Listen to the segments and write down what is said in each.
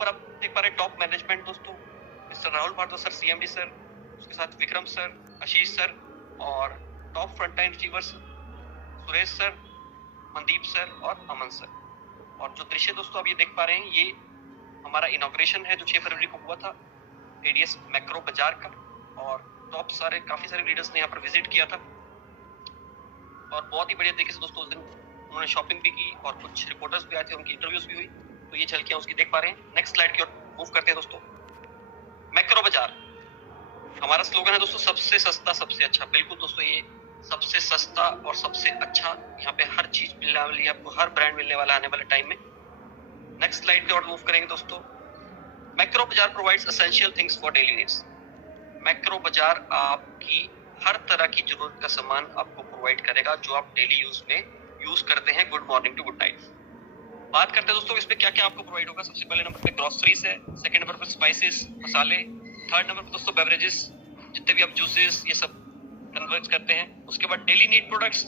ऊपर आप देख पा रहे हैं टॉप मैनेजमेंट दोस्तों, mister Rahul Bhardwaj sir, CMD sir, उसके साथ विक्रम सर, आशीष सर और top front line achievers Suresh sir, Mandeep sir और अमन सर। और जो दृश्य दोस्तों आप ये देख पा रहे हैं, ये हमारा इनॉग्रेशन है जो 6 फरवरी को हुआ था एडीएस मैक्रो बाजार का, और काफी सारे लीडर्स ने यहाँ पर विजिट किया था और बहुत ही बढ़िया तरीके से दोस्तों उस दिन उन्होंने शॉपिंग भी की और कुछ रिपोर्टर्स भी आए थे, उनकी इंटरव्यूज भी हुई। तो ये झलकियां उसकी देख पा रहे हैं। नेक्स्ट स्लाइड की ओर मूव करते हैं दोस्तों। मैक्रो बाजार हमारा स्लोगन है दोस्तों, सबसे सस्ता सबसे अच्छा। बिल्कुल दोस्तों, ये सबसे सस्ता और सबसे अच्छा, यहाँ पे हर चीज मिलने वाली है आपको, हर ब्रांड मिलने वाला आने वाले टाइम में। नेक्स्ट स्लाइड की ओर मूव करेंगे दोस्तों। मैक्रो बाजार provides essential things for daily needs. Macro बाजार आपकी हर तरह की जरूरत का सामान आपको प्रोवाइड करेगा जो आप डेली यूज में यूज करते हैं। Good morning to good night. बात करते हैं दोस्तों इसमें क्या क्या आपको प्रोवाइड होगा। सबसे पहले नंबर पे ग्रोसरीज है, सेकंड नंबर पे स्पाइसेस मसाले, थर्ड नंबर पे दोस्तों बेवरेजेस, जितने भी आप जूसेस ये सब कन्वर्ट करते हैं। उसके बाद daily need products,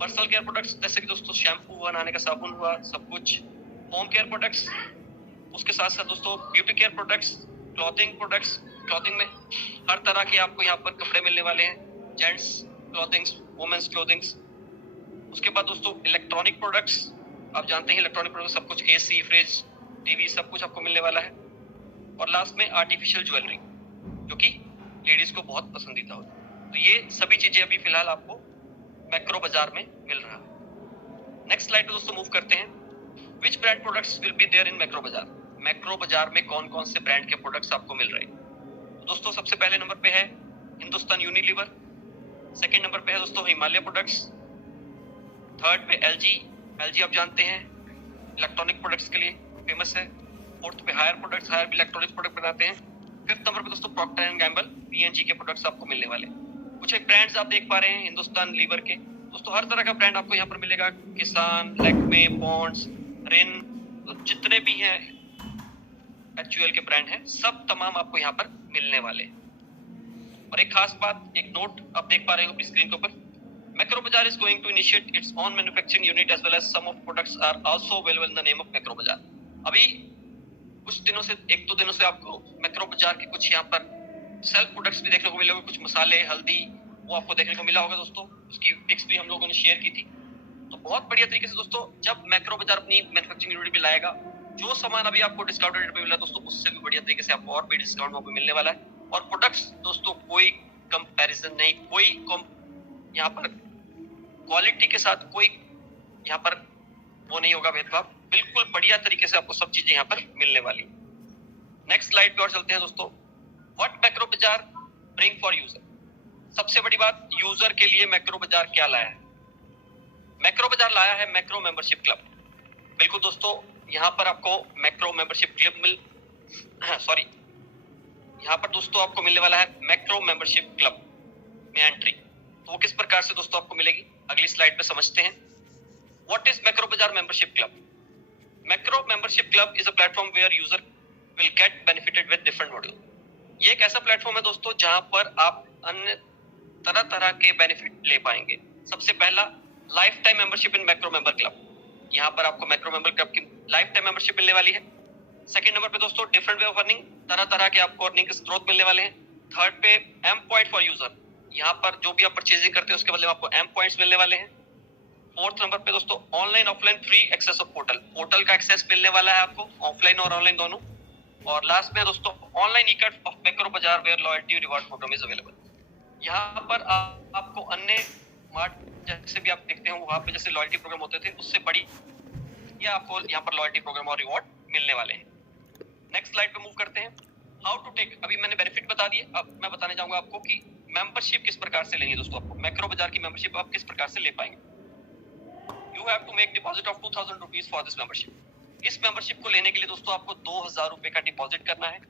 personal care products जैसे कि दोस्तों शैम्पू हुआ, नहाने का साबुन हुआ, सब कुछ, होम केयर प्रोडक्ट्स, उसके साथ साथ दोस्तों beauty care products, clothing products, clothing में हर तरह के आपको यहाँ पर कपड़े मिलने वाले हैं, जेंट्स क्लॉथिंग्स, वुमेन्स क्लॉथिंग्स। उसके बाद दोस्तों इलेक्ट्रॉनिक प्रोडक्ट्स, आप जानते हैं इलेक्ट्रॉनिक प्रोडक्ट्स सब कुछ, एसी, फ्रिज, टीवी सब कुछ आपको मिलने वाला है। और लास्ट में आर्टिफिशियल ज्वेलरी जो कि लेडीज को बहुत पसंदीदा होती है। तो ये सभी चीजें अभी फिलहाल आपको मैक्रो बाजार में मिल रहा है। नेक्स्ट स्लाइड पे दोस्तों मूव करते हैं। Which brand products will be there in Macro Bazaar. Macro Bazaar में कौन कौन से ब्रांड के प्रोडक्ट्स आपको मिल रहे हैं। तो दोस्तों सबसे पहले नंबर पे है हिंदुस्तान यूनिलीवर, सेकंड नंबर पे है दोस्तों हिमालय प्रोडक्ट्स, थर्ड पे एलजी आप जानते हैं इलेक्ट्रॉनिक प्रोडक्ट्स के लिए फेमस है, फोर्थ पे हायर प्रोडक्ट्स, हायर भी इलेक्ट्रॉनिक प्रोडक्ट बनाते हैं, फिफ्थ नंबर पे दोस्तों प्रॉक्टर एंड गैम्बल पीएनजी के प्रोडक्ट्स आपको मिलने वाले। कुछ एक ब्रांड्स आप देख पा रहे हैं हिंदुस्तान लीवर के दोस्तों, हर तरह का ब्रांड आपको यहाँ पर मिलेगा, किसान, लैक्मे, पॉन्ड्स, रिन, तो जितने भी हैं एचयूएल के ब्रांड हैं सब तमाम आपको यहाँ पर मिलने वाले। और एक खास बात, एक नोट आप देख पा रहे हो अपनी स्क्रीन के ऊपर, मैक्रो बाजार is going to initiate its own manufacturing unit as well as some of products are also available in the name of macro बाजार। अभी कुछ दिनों से, एक दो दिनों से आपको मैक्रो बाजार के कुछ यहाँ पर सेल्फ प्रोडक्ट्स भी देखने को मिलेगा, कुछ मसाले, हल्दी, वो आपको देखने को मिला होगा दोस्तों, उसकी पिक्स भी हम लोगों ने शेयर की थी। तो बहुत बढ़िया तरीके से दोस्तों जब मैक्रो बाजार अपनी मैन्युफैक्चरिंग यूनिट भी लाएगा, जो सामान अभी आपको डिस्काउंटेड रेट पे मिला दोस्तों, उससे भी बढ़िया तरीके से आपको और भी डिस्काउंट वहाँ पे मिलने वाला है। और प्रोडक्ट्स दोस्तों कोई कंपैरिजन नहीं, कोई यहाँ पर क्वालिटी के साथ कोई यहाँ पर वो नहीं होगा भेदभाव, बिल्कुल बढ़िया तरीके से आपको सब चीजें यहाँ पर मिलने वाली। नेक्स्ट स्लाइड पे और चलते हैं दोस्तों। व्हाट मैक्रो बाजार ब्रिंग फॉर यूजर। सबसे बड़ी बात, यूजर के लिए मैक्रो बाजार क्या लाया है। मैक्रो बाजार लाया है मैक्रो मेंबरशिप क्लब। बिल्कुल दोस्तों, यहाँ पर आपको मैक्रो मेंबरशिप क्लब यहाँ पर दोस्तों आपको मिलने वाला है मैक्रो मेंबरशिप क्लब में एंट्री। तो वो किस प्रकार से दोस्तों आपको मिलेगी, अगली स्लाइड पे समझते हैं। What is Macro Bazaar membership club. Macro membership club is a platform where user will get benefited with different module. ये एक ऐसा प्लेटफॉर्म है दोस्तों जहां पर आप अन्य तरह तरह के बेनिफिट ले पाएंगे। सबसे पहला, life time membership in macro member club. यहाँ पर आपको मैक्रो मेंबर क्लब की लाइफ टाइम मेंबरशिप मिलने वाली है। सेकंड नंबर पे दोस्तों डिफरेंट वे ऑफ अर्निंग, तरह तरह के आपको अर्निंग के स्रोत मिलने वाले हैं। थर्ड पे एम पॉइंट फॉर यूजर, यहाँ पर जो भी आप परचेजिंग करते हैं उसके बदले में आपको एम पॉइंट्स मिलने वाले हैं। फोर्थ नंबर पे दोस्तों online offline free access of portal, portal का एक्सेस मिलने वाला है आपको, ऑफलाइन और ऑनलाइन दोनों। और लास्ट में दोस्तों online e card of Macro Bazaar where loyalty reward program is available. यहाँ पर आपको अन्य मार्ट जैसे भी आप देखते हो वहाँ पे जैसे लॉयल्टी प्रोग्राम होते थे, उससे बड़ी या आपको यहाँ पर लॉयल्टी प्रोग्राम और रिवॉर्ड मिलने वाले हैं। नेक्स्ट स्लाइड पे मूव करते हैं। हाउ टू टेक, अभी मैंने बेनिफिट बता दिए, अब मैं बताने जाऊंगा आपको कि मेंबरशिप किस प्रकार से लेंगे दोस्तों। आपको मैक्रो बाजार की मेंबरशिप आप किस प्रकार से ले पाएंगे। You have to make deposit of 2000 rupees for this membership. इस मेंबरशिप को लेने के लिए दोस्तों आपको 2000 रुपए का डिपॉजिट करना है।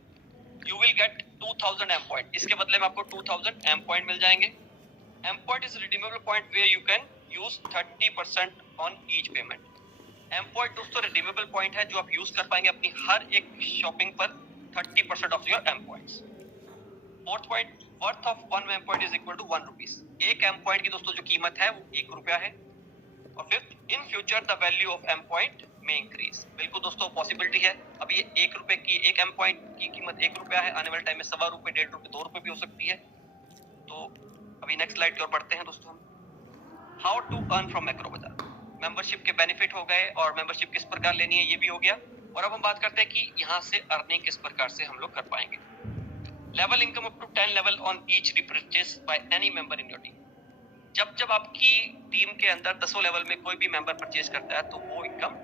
You will get 2000 M point, इसके बदले में आपको 2000 एम पॉइंट मिल जाएंगे। M point is redeemable point where you can use 30% on each payment. M point दोस्तों रिडीमेबल पॉइंट है जो आप यूज कर पाएंगे अपनी हर एक शॉपिंग पर 30% off your M points. Fourth point, worth of 1 M point is equal to 1 rupees. एक एम पॉइंट की दोस्तों जो कीमत है वो 1 रुपया है। और fifth, in future the value of M point में इंक्रीज। बिल्कुल दोस्तों पॉसिबिलिटी है। अब ये 1 रुपए की, 1 एम पॉइंट की कीमत 1 रुपया है, आने वाले टाइम में 1.25 रुपए, 1.5 रुपए, 2 रुपए भी हो सकती है। तो अभी नेक्स्ट स्लाइड की ओर बढ़ते हैं दोस्तों हम। How to earn from Macro Bazaar. Membership के बेनिफिट हो गए और मेंबरशिप किस प्रकार लेनी है ये भी हो गया। और अब हम बात करते हैं कि यहाँ से अर्निंग किस प्रकार से हम लोग कर पाएंगे। Level income up to 10 level on each repurchase by any member in your team. जब आपकी टीम के अंदर 10 लेवल में कोई भी मेंबर परचेज करता है तो वो इनकम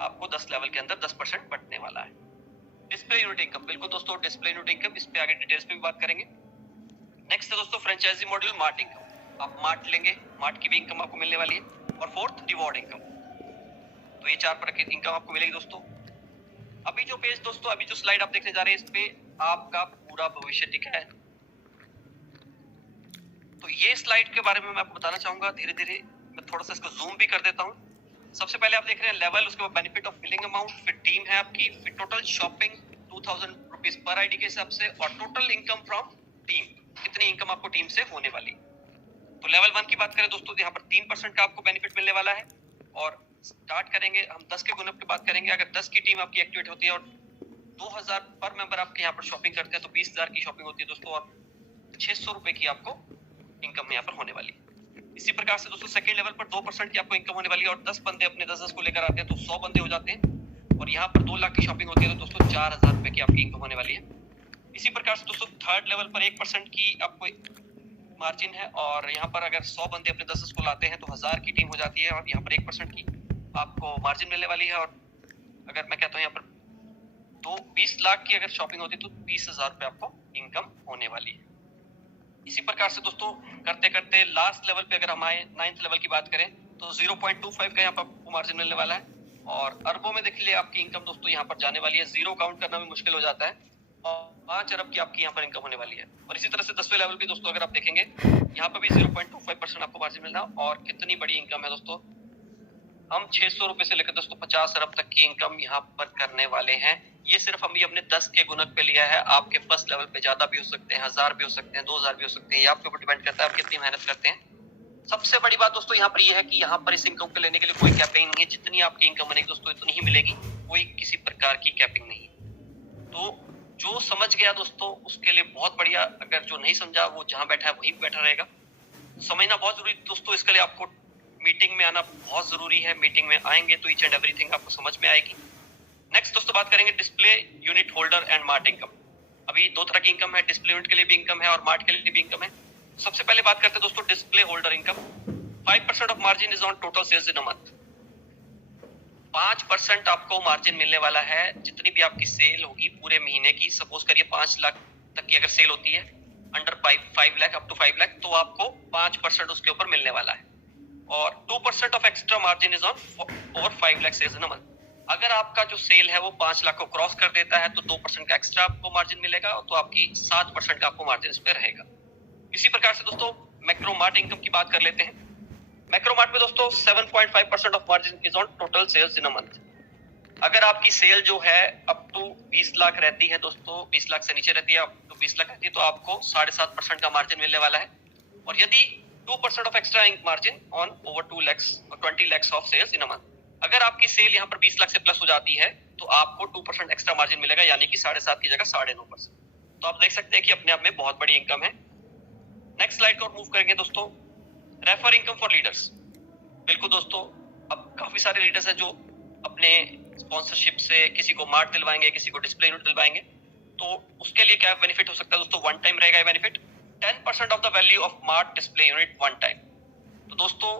आपको 10 लेवल के अंदर 10% बढ़ने वाला है। Display unit income. बिल्कुल दोस्तों डिस्प्ले यूनिट इनकम, इस पे आगे डिटेल्स में भी बात करेंगे। नेक्स्ट है दोस्तों फ्रेंचाइजी मॉड्यूल मार्ट इनकम। आप मार्ट लेंगे, मार्ट की भी इनकम आपको मिलने वाली है। और फोर्थ रिवॉर्ड इनकम। तो ये 4 प्रकार की इनकम आपको मिलेगी दोस्तों। अभी जो पेज दोस्तों, अभी जो स्लाइड आप देखने जा रहे हैं, इस पे आपका पूरा भविष्य दिखा है। तो ये स्लाइड के बारे में मैं आपको बताना चाहूंगा। धीरे धीरे मैं थोड़ा सा इसको जूम भी कर देता हूँ। सबसे पहले आप देख रहे हैं लेवल, उसके बाद बेनिफिट ऑफ बिलिंग अमाउंट, फिर टीम है आपकी, फिर total shopping 2000 rupees per ID के हिसाब से, और टोटल इनकम फ्रॉम टीम, कितनी इनकम आपको टीम से होने वाली। तो लेवल 1 की बात करें दोस्तों, यहाँ पर 3% का आपको बेनिफिट मिलने वाला है। और स्टार्ट करेंगे हम 10 के गुणक की बात करेंगे। अगर 10 की टीम आपकी एक्टिवेट होती है और 2000 पर मेंबर आपके यहाँ पर शॉपिंग करते हैं तो 20,000 की शॉपिंग होती है दोस्तों, और 600 रुपए की आपको इनकम यहाँ पर होने वाली है। इसी प्रकार से दोस्तों सेकंड लेवल पर 2% की आपको इनकम होने वाली है, और 10 बंदे अपने 10 को लेकर आते हैं तो 100 बंदे हो जाते हैं, और यहाँ पर 2 लाख की शॉपिंग होती है तो दोस्तों 4,000 रुपए की आपकी इनकम होने वाली है। इसी प्रकार से दोस्तों थर्ड लेवल पर 1% की आपको मार्जिन है, और यहाँ पर अगर 100 बंदे अपने 10 को लाते हैं तो 1000 की टीम हो जाती है, और यहाँ पर 1% की आपको मार्जिन मिलने वाली है। और अगर मैं कहता हूँ यहाँ पर 20 लाख की अगर शॉपिंग होती है तो 20,000 रुपए आपको इनकम होने वाली है। इसी प्रकार से दोस्तों करते करते लास्ट लेवल पे अगर हम आए, 9th लेवल की बात करें तो 0.25 का यहाँ पर आपको मार्जिन मिलने वाला है, और अरबों में देख लीजिए आपकी इनकम दोस्तों यहाँ पर जाने वाली है। 0 काउंट करना भी मुश्किल हो जाता है, और 5 अरब की आपकी यहाँ पर इनकम होने वाली है। और इसी तरह से 10वें लेवल पे दोस्तों अगर आप देखेंगे, यहाँ पर भी 0.25% आपको मार्जिन मिलना, और कितनी बड़ी इनकम है दोस्तों, हम 600 रुपए से लेकर दोस्तों 50 अरब तक की इनकम यहाँ पर करने वाले हैं। ये सिर्फ हम अपने 10 के गुणक पे लिया है। आपके फर्स्ट लेवल पे ज्यादा भी हो सकते हैं, 1000 भी हो सकते हैं, 2000 भी हो सकते हैं, ये आपके ऊपर डिपेंड करता है आप कितनी मेहनत करते हैं। सबसे बड़ी बात दोस्तों यहाँ पर ये है कि यहाँ पर इस इनकम को लेने के लिए कोई कैपिंग नहीं है। जितनी आपकी इनकम बनेगी दोस्तों इतनी ही मिलेगी, कोई किसी प्रकार की कैपिंग नहीं। तो जो समझ गया दोस्तों उसके लिए बहुत बढ़िया, अगर जो नहीं समझा वो जहाँ बैठा है वहीं बैठा रहेगा। समझना बहुत जरूरी दोस्तों, इसके लिए आपको मीटिंग में आना बहुत जरूरी है। मीटिंग में आएंगे तो ईच एंड एवरीथिंग आपको समझ में आएगी। नेक्स्ट दोस्तों बात करेंगे display unit holder and mart income. अभी 2 तरह की इनकम है, डिस्प्ले यूनिट के लिए भी इनकम है और मार्ट के लिए भी इनकम है। सबसे पहले बात करते हैं दोस्तों display holder income. 5% of margin is on total sales in a month. 5% आपको मार्जिन मिलने वाला है जितनी भी आपकी सेल होगी पूरे महीने की। सपोज करिए 5 लाख तक की अगर सेल होती है, under 5 lakh up to 5 lakh, तो आपको 5% उसके ऊपर मिलने वाला है। और 2% of extra margin is on over 5 lakh sales in a month. अगर आपका जो सेल है वो 5 लाख को क्रॉस कर देता है तो 2% का एक्स्ट्रा आपको मार्जिन मिलेगा, तो आपकी 7% का आपको मार्जिन इस पे रहेगा। इसी प्रकार से दोस्तों मैक्रो मार्ट इनकम की बात कर लेते हैं। मैक्रो मार्ट में दोस्तों 7.5% of margin is on total sales in a month. अगर आपकी सेल जो है अप टू 20 लाख रहती है दोस्तों, 20 लाख से नीचे रहती है, अप टू 20 लाख रहती है, तो आपको 7.5% का मार्जिन मिलने वाला है। और यदि 2% of extra margin on over 20 lakhs of sales in a month. अगर आपकी सेल यहाँ पर 20 लाख से प्लस हो जाती है तो आपको 2% एक्स्ट्रा मार्जिन मिलेगा, यानी कि 7.5 की जगह 9.5%। तो आप देख सकते हैं कि अपने आप में बहुत बड़ी इनकम है। नेक्स्ट स्लाइड को मूव करेंगे दोस्तों, रेफर इनकम फॉर लीडर्स। बिल्कुल दोस्तों, अब काफी सारे लीडर्स हैं जो अपने स्पॉन्सरशिप से किसी को मार्ट दिलवाएंगे, किसी को डिस्प्ले यूनिट दिलवाएंगे, तो उसके लिए क्या बेनिफिट हो सकता है दोस्तों, 1 टाइम रहेगा benefit, 10% of the value of mart display unit 1 time. तो दोस्तों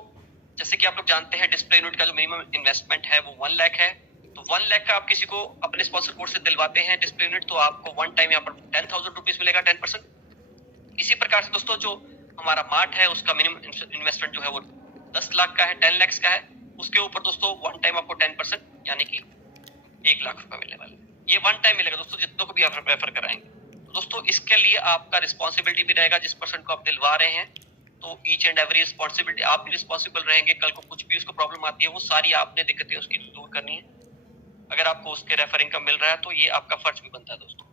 जैसे कि आप लोग जानते हैं डिस्प्ले यूनिट का जो मिनिमम इन्वेस्टमेंट है वो 1 लाख है। तो 1 लाख का आप किसी को अपने स्पॉन्सर कोड से दिलवाते हैं डिस्प्ले यूनिट, तो आपको 1 टाइम यहाँ पर 10,000 रुपीज मिलेगा, 10%। इसी प्रकार से दोस्तों जो हमारा मार्ट है उसका मिनिमम इन्वेस्टमेंट जो है वो 10 लाख का है, 10 लाख का है। उसके ऊपर दोस्तों 1 टाइम आपको 10% यानी कि 1 लाख रुपए मिलने वाले। ये 1 टाइम मिलेगा दोस्तों जितनों को भी आप रेफर कराएंगे। तो दोस्तों इसके लिए आपका रिस्पॉन्सिबिलिटी भी रहेगा, जिस पर्सन को आप दिलवा रहे हैं तो ईच एंड एवरी रिस्पॉन्सिबिलिटी आप भी रिस्पॉन्सिबल रहेंगे। कल को कुछ भी उसको प्रॉब्लम आती है वो सारी आपने दिक्कतें उसकी दूर करनी है। अगर आपको उसके रेफर इनकम मिल रहा है तो ये आपका फर्ज भी बनता है दोस्तों।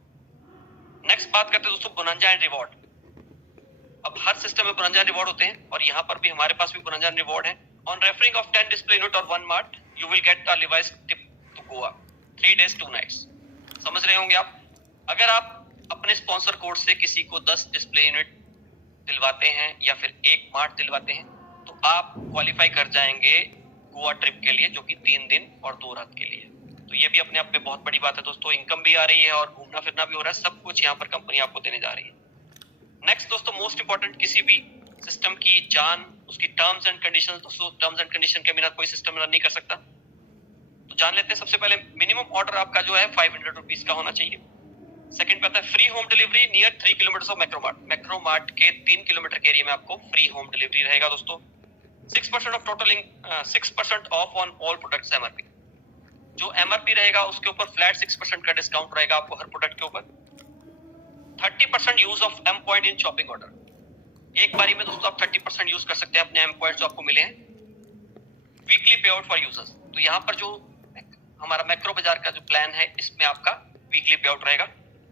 नेक्स्ट बात करते हैं दोस्तों बोनंजा एंड रिवॉर्ड। अब हर सिस्टम में बोनंजा रिवॉर्ड होते हैं और यहाँ पर भी हमारे पास भी बोनंजा रिवॉर्ड है। On referring of 10 display unit और 1 mart you will get a revised to Goa, 3 days 2 nights। समझ रहे होंगे आप। अगर आप अपने स्पॉन्सर कोड से किसी को 10 डिस्प्ले यूनिट दिलवाते हैं या फिर 1 मार्ट दिलवाते हैं तो आप क्वालिफाई कर जाएंगे गोवा ट्रिप के लिए, जो कि 3 दिन और 2 रात के लिए। तो ये भी अपने आप में बहुत बड़ी बात है दोस्तों। इनकम भी आ रही है और घूमना फिरना भी हो रहा है, सब कुछ यहाँ पर कंपनी आपको देने जा रही है। नेक्स्ट दोस्तों, मोस्ट इंपॉर्टेंट, किसी भी सिस्टम की जान, उसकी टर्म्स एंड कंडीशंस। दोस्तों टर्म्स एंड कंडीशन के बिना कोई सिस्टम रन नहीं कर सकता। तो जान लेते हैं। सबसे पहले मिनिमम ऑर्डर आपका जो है 500 रुपीज का होना चाहिए। सेकंड पे आता है free home delivery near 3 kilometre of Macromart. Macromart के 3 किलोमीटर के एरिया में आपको फ्री होम डिलीवरी रहेगा दोस्तों। 6% of total 6% of on all products MRP. जो एमआरपी रहेगा उसके ऊपर फ्लैट 6% का डिस्काउंट रहेगा आपको हर प्रोडक्ट के ऊपर। 30% use of M point in shopping order. एक बारी में दोस्तों आप 30% यूज कर सकते हैं अपने एम पॉइंट जो आपको मिले हैं। वीकली पे आउट फॉर यूजर्स। तो यहाँ पर जो हमारा मैक्रो बाजार का जो प्लान है इसमें आपका वीकली पे आउट रहेगा।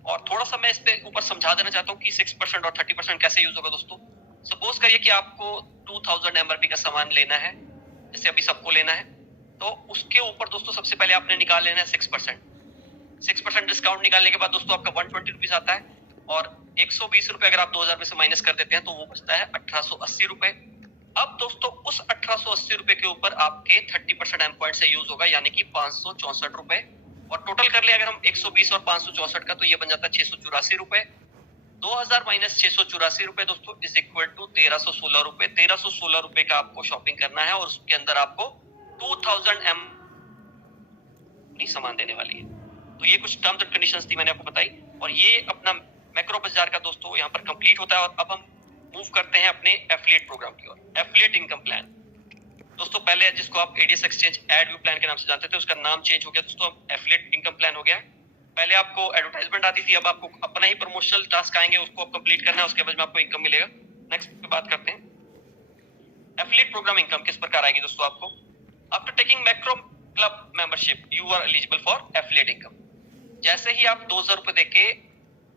और थोड़ा सा मैं इस पे ऊपर समझा देना चाहता हूँ कि 6% और 30% कैसे यूज होगा दोस्तों। सपोज करिए कि आपको 2000 एमआरपी का सामान लेना है, जैसे अभी सबको लेना है, तो उसके ऊपर दोस्तों सबसे पहले आपने निकाल लेना है 6%। डिस्काउंट निकालने के बाद दोस्तों आपका 120 रुपीज आता है और 120 रुपए अगर आप 2000 में से माइनस कर देते हैं तो वो बचता है 1880 रुपए। अब दोस्तों उस 1880 रुपए के ऊपर आपके 30% एम पॉइंट से यूज होगा, यानी कि 564 रुपए। और टोटल कर ले अगर हम 120 और 564 का, तो ये बन जाता है 684 रुपए। 2000 माइनस 684 रुपए दोस्तों इज इक्वल टू 1316 रुपए। 1316 रुपए का आपको शॉपिंग करना है और उसके अंदर आपको 2000 एम सामान देने वाली है। तो ये कुछ टर्म्स एंड कंडीशंस थी, मैंने आपको बताई। और ये अपना मैक्रो बाजार का दोस्तों यहाँ पर कंप्लीट होता है। और अब हम मूव करते हैं अपने एफिलिएट प्रोग्राम की ओर। एफिलिएट इनकम प्लान दोस्तों, पहले जिसको आप ADS exchange add view plan के नाम से जानते थे, उसका नाम चेंज हो गया दोस्तों, अब एफिलिएट इनकम प्लान हो गया है। पहले आपको एडवर्टाइजमेंट आती थी, अब आपको अपना ही प्रमोशनल टास्क आएंगे, उसको आप कंप्लीट करना है, उसके बाद में आपको इनकम मिलेगा। नेक्स्ट पे बात करते हैं एफिलिएट प्रोग्राम इनकम किस प्रकार आएगी दोस्तों आपको। After taking Macro club membership you are eligible for affiliate income. जैसे ही आप 2000 रुपए देके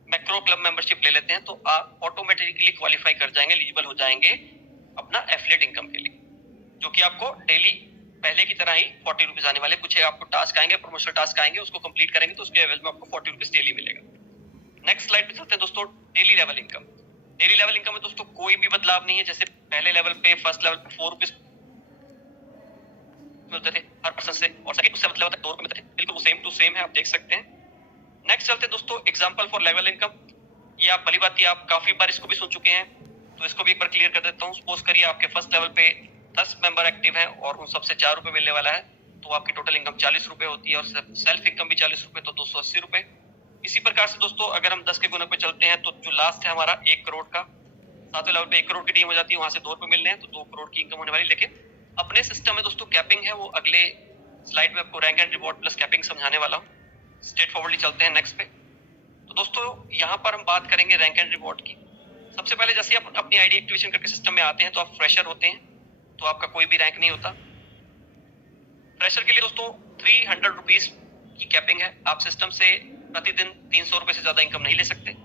मैक्रो क्लब मेंबरशिप ले लेते हैं तो आप ऑटोमेटिकली क्वालिफाई कर जाएंगे, एलिजिबल हो जाएंगे अपना एफिलिएट इनकम के लिए, जो कि आपको डेली पहले की तरह ही 40 रुपीज आने वाले। कुछ आपको टास्क आएंगे, प्रमोशनल टास्क आएंगे, उसको कंप्लीट करेंगे तो उसके एवरेज में आपको 40 रुपीज डेली मिलेगा। नेक्स्ट स्लाइड पे चलते हैं दोस्तों, daily level income. Daily level income में दोस्तों कोई भी बदलाव नहीं है। जैसे पहले लेवल पे, फर्स्ट लेवल पे 4 रुपीज मिलते थे हर पर्सन से, और सेकंड से मतलब 2 रुपए मिलते थे, बिल्कुल सेम टू सेम है, आप देख सकते हैं। नेक्स्ट चलते हैं दोस्तों एग्जांपल फॉर लेवल इनकम। ये आप भली बात, आप काफी बार इसको भी सुन चुके हैं, तो इसको भी एक बार क्लियर कर देता हूँ। सपोज करिए आपके फर्स्ट लेवल पे 10 मेंबर एक्टिव हैं और उन सबसे 4 रुपए मिलने वाला है, तो आपकी टोटल इनकम 40 रुपए होती है और सेल्फ इनकम भी 40 रुपए, तो 280 रुपए। इसी प्रकार से दोस्तों अगर हम 10 के गुना पे चलते हैं तो जो लास्ट है हमारा 1 करोड़ का, 7वें लेवल पे 1 करोड़ की टीम हो जाती है, वहां से 2 रुपए मिलने हैं तो 2 करोड़ की इनकम होने वाली। लेकिन अपने सिस्टम में दोस्तों कैपिंग है, वो अगले स्लाइड में आपको rank and reward plus capping समझाने वाला हूँ। स्ट्रेट फॉरवर्डली चलते हैं नेक्स्ट पे। तो दोस्तों यहाँ पर हम बात करेंगे रैंक एंड रिवॉर्ड की। सबसे पहले जैसे आप अपनी आईडी एक्टिवेशन करके सिस्टम में आते हैं तो आप फ्रेशर होते हैं, तो आपका कोई भी रैंक नहीं होता। फ्रेशर के लिए दोस्तों 300 रुपीज की कैपिंग है। आप सिस्टम से प्रतिदिन 300 रुपए से ज्यादा इनकम नहीं ले सकते।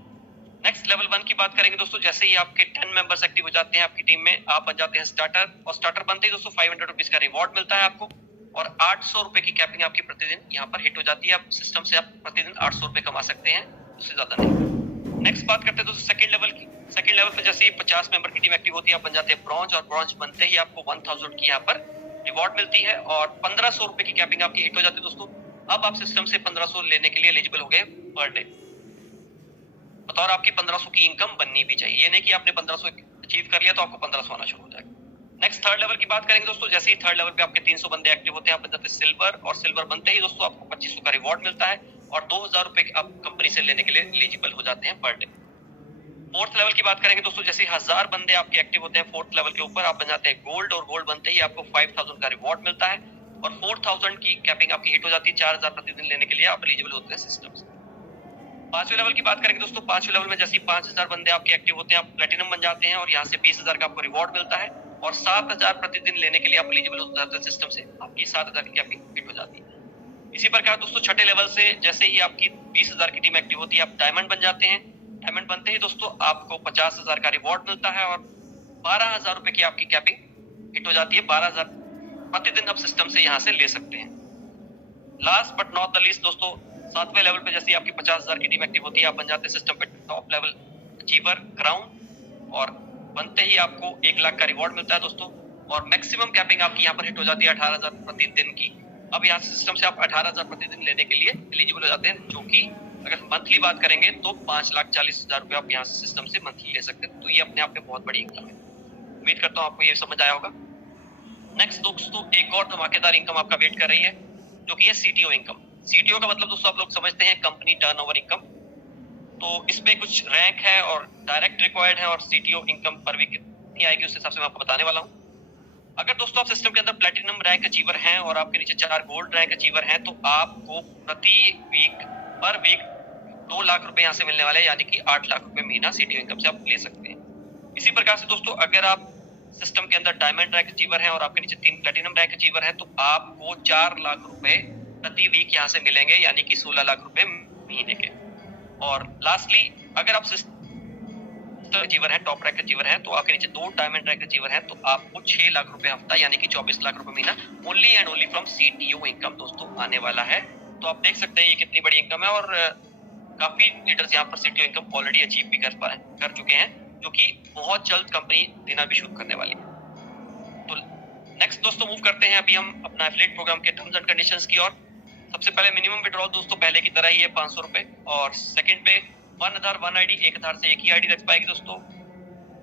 नेक्स्ट लेवल 1 की बात करेंगे दोस्तों, जैसे ही आपके 10 मेंबर्स एक्टिव हो जाते हैं आपकी टीम में, आप बन जाते हैं स्टार्टर, और स्टार्टर बनते ही दोस्तों 500 रुपीज का रिवॉर्ड मिलता है आपको, और 800 रुपए की कैपिंग आपकी प्रतिदिन यहाँ पर हिट हो जाती है। आप सिस्टम से आप प्रतिदिन 800 रुपए कमा सकते हैं, उससे ज्यादा नहीं। नेक्स्ट बात करते हैं दोस्तों सेकंड लेवल की। सेकंड लेवल पे जैसे ही 50 मेंबर की टीम एक्टिव होती है, आप बन जाते हैं ब्रॉन्ज, और ब्रॉन्ज बनते ही आपको 1000 की यहाँ पर रिवॉर्ड मिलती है और 1500 रुपए की कैपिंग आपकी हिट हो जाती है दोस्तों। अब आप सिस्टम से 1500 लेने के लिए एलिजिबल हो गए पर डे। बतौर आपकी 1500 की इनकम बननी भी चाहिए, ये नहीं कि आपने 1500 अचीव कर लिया तो आपको 1500 आना शुरू हो जाएगा। नेक्स्ट थर्ड लेवल की बात करेंगे दोस्तों, जैसे ही थर्ड लेवल पे आपके 300 बंदे एक्टिव होते हैं, आप बन जाते हैं सिल्वर, और सिल्वर बनते ही दोस्तों आपको 2500 का रिवॉर्ड मिलता है और 2000 रुपए आप कंपनी से लेने के लिए एलिजिबल हो जाते हैं पर डे। फोर्थ लेवल की बात करेंगे दोस्तों, जैसे 1000 बंदे आपके एक्टिव होते हैं फोर्थ लेवल के ऊपर, आप बन जाते हैं गोल्ड, और गोल्ड बनते ही आपको 5000 का रिवॉर्ड मिलता है और 4000 की कैपिंग आपकी हिट हो जाती है। 4000 प्रतिदिन लेने के लिए आप एलिजिबल होते हैं सिस्टम से। पांचवें लेवल की बात करेंगे दोस्तों, पांचवें लेवल में जैसे 5000 बंदे आपके एक्टिव होते हैं, आप प्लेटिनम बन जाते हैं और यहाँ से 20000 का आपको रिवॉर्ड मिलता है और 7000 प्रतिदिन लेने के लिए आप एलिजिबल हो जाते हैं सिस्टम से, आपकी 7000 की कैपिंग हिट हो जाती है। इसी प्रकार दोस्तों छठे लेवल से जैसे ही आपकी 20000 की टीम एक्टिव होती है, आप डायमंड बन जाते हैं। डायमंड बनते ही दोस्तों आपको 50000 का रिवॉर्ड मिलता है और 12000 रुपए की आपकी कैपिंग हिट हो जाती है। 12000 प्रतिदिन आप सिस्टम से यहाँ से ले सकते हैं। Last but not the least दोस्तों, 7वें लेवल पे जैसे आपकी 50,000 की टीम एक्टिव होती है, आप बन जाते हैं सिस्टम पे टॉप लेवल अचीवर क्राउन, और बनते ही आपको 1 लाख का रिवॉर्ड मिलता है दोस्तों। और मैक्सिमम कैपिंग आपकी यहाँ पर हिट हो जाती है 18,000 प्रति दिन की। अब यहाँ से सिस्टम से आप 18,000 प्रति दिन लेने के लिए एलिजिबल हो जाते हैं, जो कि अगर मंथली बात करेंगे तो 5,40,000 रुपये आप यहाँ से सिस्टम से मंथली ले सकते हैं। तो ये अपने आप में बहुत बड़ी इनकम है। उम्मीद करता हूँ आपको ये समझ आया होगा। नेक्स्ट दोस्तों, एक और धमाकेदार इनकम आपका वेट कर रही है, जो कि है सीटीओ इनकम। सीटीओ का मतलब दोस्तों आप लोग समझते हैं कंपनी टर्नओवर इनकम। तो इसमें कुछ रैंक है और डायरेक्ट रिक्वायर्ड है, और सीटीओ इनकम पर वीक कितनी आएगी उस हिसाब से मैं आपको बताने वाला हूँ। अगर दोस्तों आप सिस्टम के अंदर प्लैटिनम रैंक अचीवर हैं और आपके नीचे 4 गोल्ड रैंक अचीवर हैं, तो आपको प्रति वीक पर वीक 2 लाख रुपए यहाँ से मिलने वाले हैं, यानी कि 8 लाख रुपए महीना सीटीओ इनकम से आप ले सकते हैं। इसी प्रकार से दोस्तों, अगर आप सिस्टम के अंदर डायमंड रैंक अचीवर हैं और आपके नीचे 3 प्लैटिनम रैंक अचीवर हैं, तो आपको 4 लाख रुपए प्रति वीक यहाँ से मिलेंगे, यानी कि 16 लाख रुपए महीने के। और लास्टली, अगर आप सिस्टम अचीवर हैं, टॉप रैंक अचीवर हैं, तो आपके नीचे 2 डायमंड रैंक अचीवर हैं, तो आपको 6 लाख रुपए हफ्ता, यानी कि 24 लाख रुपए महीना only and only from CTO income दोस्तों आने वाला है। तो आप देख सकते हैं ये कितनी बड़ी इनकम है, और काफी लीडर्स यहाँ पर सीटीओ इनकम ऑलरेडी अचीव भी कर चुके हैं, जो कि बहुत जल्द कंपनी देना भी शुरू करने वाली है। तो नेक्स्ट दोस्तों मूव करते हैं अभी हम अपना एफिलिएट प्रोग्राम के टर्म्स एंड कंडीशंस की ओर। सबसे पहले मिनिमम विड्रॉल दोस्तों पहले की तरह ही है 500 रुपए, और सेकंड पे 1 आधार 1 आईडी, एक आधार से एक ही आईडी रख पाएगी दोस्तों।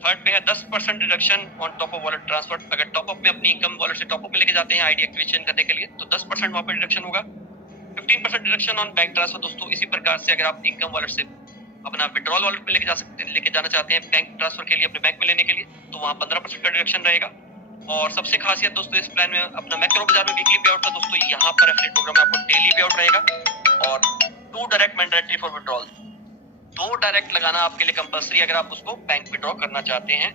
थर्ड पे है 10% deduction on top of wallet transfer. अगर टॉप अप में अपनी इनकम वॉलेट से टॉप अप में लेके जाते हैं आईडी एक्टिवेशन करने के लिए, तो 10% वहां पर डिडक्शन होगा। 15% डिडक्शन ऑन बैंक ट्रांसफर दोस्तों। इसी प्रकार से अगर आप इनकम वॉलेट से अपना विड्रॉल वॉलेट पे लेके जाना चाहते हैं बैंक ट्रांसफर के लिए, अपने बैंक में लेने के लिए, तो वहाँ 15% का डिडक्शन रहेगा। और सबसे खासियत दोस्तों इस प्लान में अपना मैक्रो बाजार में वीकली पे आउट था दोस्तों, यहाँ पर एफिलिएट प्रोग्राम में आपको डेली पे आउट रहेगा। और 2 direct mandatory for withdrawal, 2 direct लगाना आपके लिए कंपलसरी अगर आप उसको बैंक विड्रॉ करना चाहते हैं।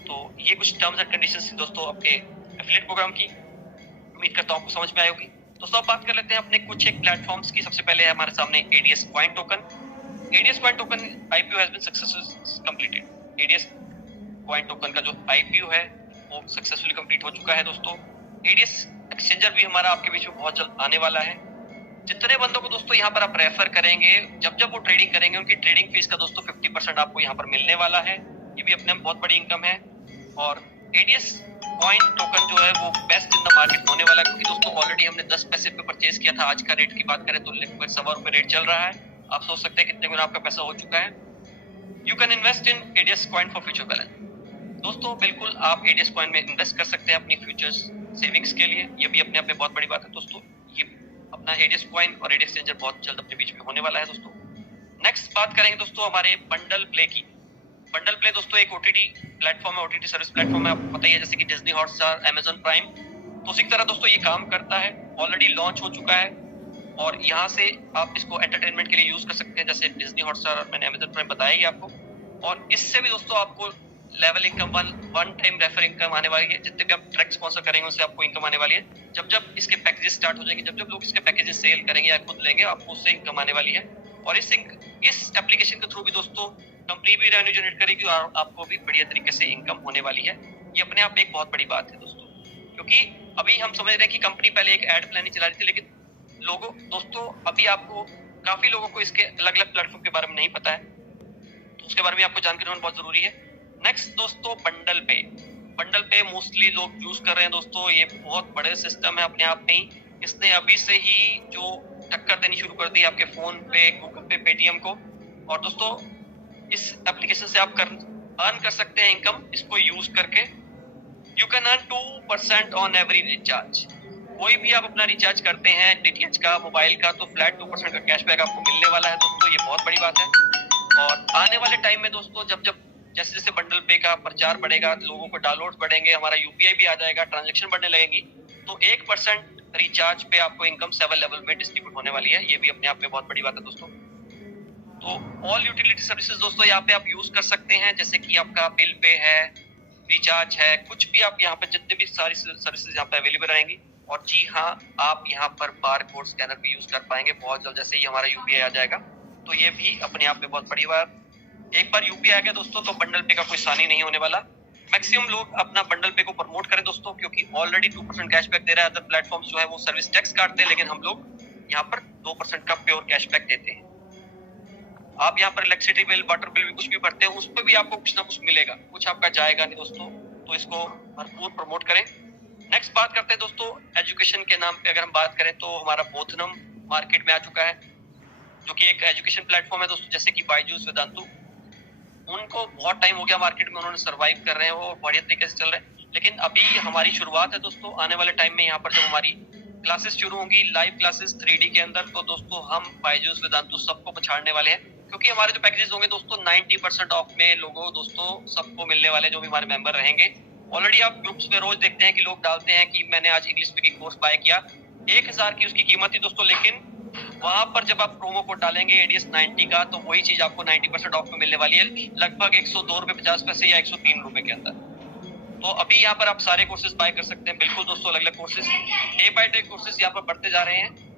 तो ये कुछ टर्म्स एंड कंडीशंस दोस्तों आपके एफिलिएट प्रोग्राम की। उम्मीद करता हूँ आपको समझ में आई होगी। दोस्तों अब बात कर लेते हैं अपने कुछ एक प्लेटफॉर्म्स की। सबसे पहले है हमारे सामने ADS coin token. ADS coin token IPO has been successfully completed. ADS coin token का जो आईपीओ है वो सक्सेसफुली कंप्लीट हो चुका है दोस्तों। एडीएस एक्सचेंजर भी हमारा आपके बीच में बहुत जल्द आने वाला है। जितने बंदों को दोस्तों यहाँ पर आप रेफर करेंगे, जब वो ट्रेडिंग करेंगे, उनकी ट्रेडिंग फीस का दोस्तों 50% आपको यहाँ पर मिलने वाला है। ये भी अपने में बहुत बड़ी इनकम है। और एडीएस कॉइन टोकन जो है वो बेस्ट इन द मार्केट होने वाला है, क्योंकि दोस्तों ऑलरेडी हमने 10 पैसे पे परचेज किया था। आज का रेट की बात करें तो लगभग 1.25 रुपए रेट चल रहा है। आप सोच सकते हैं कितने गुना आपका पैसा हो चुका है। You can invest in ADS coin for future balance. दोस्तों बिल्कुल आप एडीएस कॉइन में इन्वेस्ट कर सकते हैं अपनी फ्यूचर्स सेविंग्स के लिए। ये भी अपने आप में बहुत बड़ी बात है दोस्तों। ये अपना एडीएस कॉइन और एडीएस एक्सचेंजर बहुत जल्द अपने बीच में होने वाला है दोस्तों। नेक्स्ट बात करेंगे दोस्तों हमारे बंडल प्ले की। बंडल प्ले दोस्तों एक ओटीटी प्लेटफॉर्म है, ओटीटी सर्विस प्लेटफॉर्म है, आपको पता ही है, जैसे कि डिज्नी हॉटस्टार, अमेज़न प्राइम। तो उसी तरह दोस्तों ये काम करता है, ऑलरेडी लॉन्च हो चुका है, और यहाँ से आप इसको एंटरटेनमेंट के लिए यूज कर सकते हैं, जैसे डिज्नी हॉटस्टार और मैंने अमेज़न प्राइम बताया ही आपको। और इससे भी दोस्तों आपको level income one time refer income आने वाली है। जितने भी आप ट्रैक स्पॉन्सर करेंगे उससे आपको इनकम आने वाली है। जब इसके पैकेजेस स्टार्ट हो जाएंगे, जब लोग इसके पैकेजेस सेल करेंगे या खुद लेंगे, आपको उससे इनकम आने वाली है। और इस एप्लीकेशन के थ्रू भी दोस्तों कंपनी भी रेवेन्यू जनरेट करेगी और आपको भी बढ़िया तरीके से इनकम होने वाली है। ये अपने आप एक बहुत बड़ी बात है दोस्तों, क्योंकि अभी हम समझ रहे हैं कि कंपनी पहले एक एड प्लान ही चला रही थी, लेकिन लोगों दोस्तों अभी आपको काफी लोगों को इसके अलग अलग प्लेटफॉर्म के बारे में नहीं पता है, तो उसके बारे में आपको जानकारी होना बहुत जरूरी है। नेक्स्ट दोस्तों बंडल पे। बंडल पे मोस्टली लोग यूज कर रहे हैं दोस्तों। ये बहुत बड़े सिस्टम है अपने आप में ही। इसने अभी से ही जो टक्कर देनी शुरू कर दी आपके फोन पे, गूगल पे, पेटीएम को। और दोस्तों इस एप्लीकेशन से आप अर्न कर सकते हैं इनकम इसको यूज करके। You can earn 2% on every recharge. कोई भी आप अपना रिचार्ज करते हैं डीटीएच का, मोबाइल का, तो फ्लैट 2% का कैशबैक आपको मिलने वाला है दोस्तों। ये बहुत बड़ी बात है। और आने वाले टाइम में दोस्तों जब जैसे जैसे बंडल पे का प्रचार बढ़ेगा, लोगों को डाउनलोड्स बढ़ेंगे, हमारा यूपीआई भी आ जाएगा, ट्रांजैक्शन बढ़ने लगेगी, तो 1% रिचार्ज पे आपको इनकम 7 लेवल में डिस्ट्रीब्यूट होने वाली है। ये भी अपने आप में बहुत बड़ी बात है दोस्तों। तो ऑल यूटिलिटी सर्विसेज दोस्तों यहाँ पे आप यूज कर सकते हैं, जैसे कि आपका बिल पे है, रिचार्ज है, कुछ भी आप यहाँ पे जितने भी सारी सर्विसेज यहाँ पे अवेलेबल रहेंगी। और जी हाँ, आप यहाँ पर बार कोड स्कैनर भी यूज कर पाएंगे बहुत जल्द, जैसे ही हमारा यूपीआई आ जाएगा। तो ये भी अपने आप में बहुत बड़ी बात। एक बार यूपीआई आ गया दोस्तों तो बंडल पे का कोई सानी नहीं होने वाला। मैक्सिमम लोग अपना बंडल पे को प्रमोट करें दोस्तों, क्योंकि ऑलरेडी 2% कैशबैक दे रहा है। अदर प्लेटफॉर्म्स जो है वो सर्विस टैक्स काटते हैं, लेकिन हम लोग यहाँ पर 2% का प्योर कैशबैक देते हैं। आप यहाँ पर इलेक्ट्रिसिटी बिल, वाटर बिल भी कुछ भी भरते हैं, उस पर भी आपको कुछ ना कुछ मिलेगा, कुछ आपका जाएगा नहीं दोस्तों। तो इसको भरपूर प्रमोट करें। नेक्स्ट बात करते हैं दोस्तों एजुकेशन के नाम पे। अगर हम बात करें तो हमारा बोथनम मार्केट में आ चुका है, जो कि एक एजुकेशन प्लेटफॉर्म है दोस्तों, जैसे कि बायजूस, वेदांतु। उनको बहुत टाइम हो गया मार्केट में, उन्होंने सर्वाइव कर रहे हैं, वो बढ़िया तरीके से चल रहे हैं। लेकिन अभी हमारी शुरुआत है दोस्तों। आने वाले टाइम में यहाँ पर जब हमारी क्लासेस शुरू होंगी, लाइव क्लासेस 3D के अंदर, तो दोस्तों हम बायजूस, वेदांतु सबको पछाड़ने वाले हैं। क्योंकि हमारे जो पैकेजेस होंगे दोस्तों 90% ऑफ में लोगों दोस्तों सबको मिलने वाले, जो भी हमारे मेंबर रहेंगे। ऑलरेडी आप ग्रुप्स में रोज देखते हैं कि लोग डालते हैं कि मैंने आज इंग्लिश स्पीकिंग कोर्स बाय किया, 1000 की उसकी कीमत थी दोस्तों, लेकिन वहां पर जब आप प्रोमो कोड डालेंगे एडीएस 90 का, तो वही चीज आपको 90% ऑफ में मिलने वाली है, लगभग 102 रुपए 50 पैसे या 103 रुपए के अंदर। तो अभी यहाँ पर आप सारे कोर्सेज बाय कर सकते हैं। बिल्कुल दोस्तों, अलग अलग courses, day by day courses यहाँ पर बढ़ते जा रहे हैं।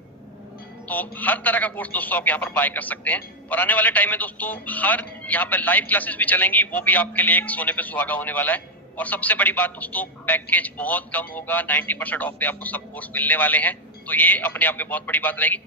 तो हर तरह का कोर्स दोस्तों आप यहाँ पर बाय कर सकते हैं। और आने वाले टाइम में दोस्तों हर यहाँ पर लाइव क्लासेस भी चलेंगी, वो भी आपके लिए एक सोने पे सुहागा होने वाला है। और सबसे बड़ी बात दोस्तों, पैकेज बहुत कम होगा, 90% ऑफ पे आपको सब कोर्स मिलने वाले हैं। तो ये अपने आप में बहुत बड़ी बात रहेगी।